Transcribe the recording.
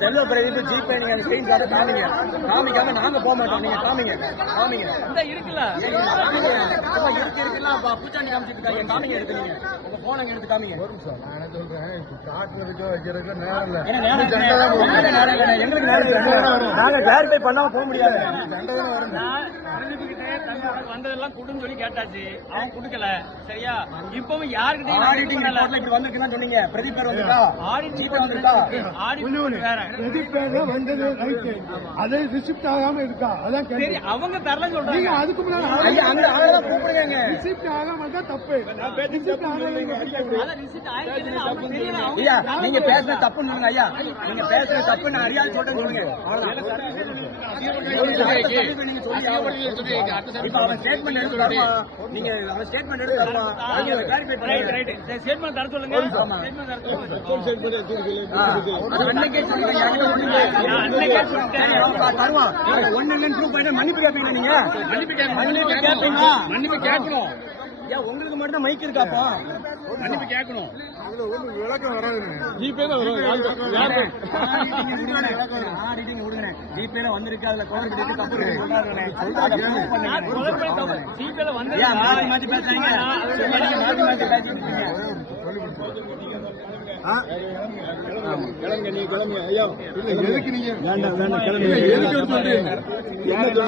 செல்வ பிறகு ஜிபே நீங்க ஸ்கிரீன் ஷாட் காமிங்க. காமிக்காம நாங்க போக மாட்டோம். நீங்க காமிங்க காமிங்க இருக்குல்ல இருக்குல்ல பூச்சாண்டி காமிச்சிருக்காங்க. காமிங்க எடுத்து நீங்க உங்க போன் அங்க எடுத்து காமிங்க. ஒரு நிமிஷம் நான் என்ன சொல்றேன், காட்டுறதுக்கு வைக்கிறதுக்கு நேரம் இல்ல. எங்களுக்கு நேரம் நாங்க கிளாரிஃபை பண்ணாம போக முடியாது. வந்ததெல்லாம் குடுன்னு சொல்லி கேட்டாச்சு, அவன் குடுக்கல. சரியா? இப்பவும் யாருக்கிட்டையும் வந்திருக்குன்னு சொன்னீங்க. பிரதீப் பேர் வந்திருக்கா? ஆடிட் வந்திருக்கா? பிரதீப் பேர் வந்தது ரைட். அதே ரிசிப்ட் ஆகாம இருக்கா? அதான் சரி, அவங்க தரல சொல்றாங்க. அதுக்கு முன்னாடி அங்க அங்கதான் கூப்பிடுங்க. ரிசிப்ட் ஆகாம தான் தப்பு. ரிசிப்ட் ஆகாம ஐயா நீங்க பேசுற தப்புன்னு ஐயா, நீங்க பேசுற தப்பு நான் அறியாது சொல்றேன்னு சொல்லுங்க. ஸ்டேட்மெண்ட் எடுத்து நீங்க ஸ்டேட்மெண்ட் எடுத்து ஸ்டேட்மெண்ட் தர சொல்லுங்க. தருவான் ஒன்னு இல்லைன்னு ப்ரூவ் பண்ணி மன்னிப்பு கேட்பீங்க. நீங்க மன்னிப்பு கேட்கணும். ஏன் உங்களுக்கு மட்டும் தான் மைக் இருக்காப்பா? மன்னிப்பு கேட்கணும். விளக்கம் வராது. ஜிபே தான் ஜிபேல வந்திருக்கு. அதுல குளறுபடி தப்பு ஜிபேல வந்து மாத்தி மாத்தி பேசுறீங்க. மாத்தி மாத்தி கிளம்புங்க. நீங்க கிளம்புங்க ஐயா. எதுக்கு நீங்க வேண்டாம் வேண்டாம் கிளம்புங்க.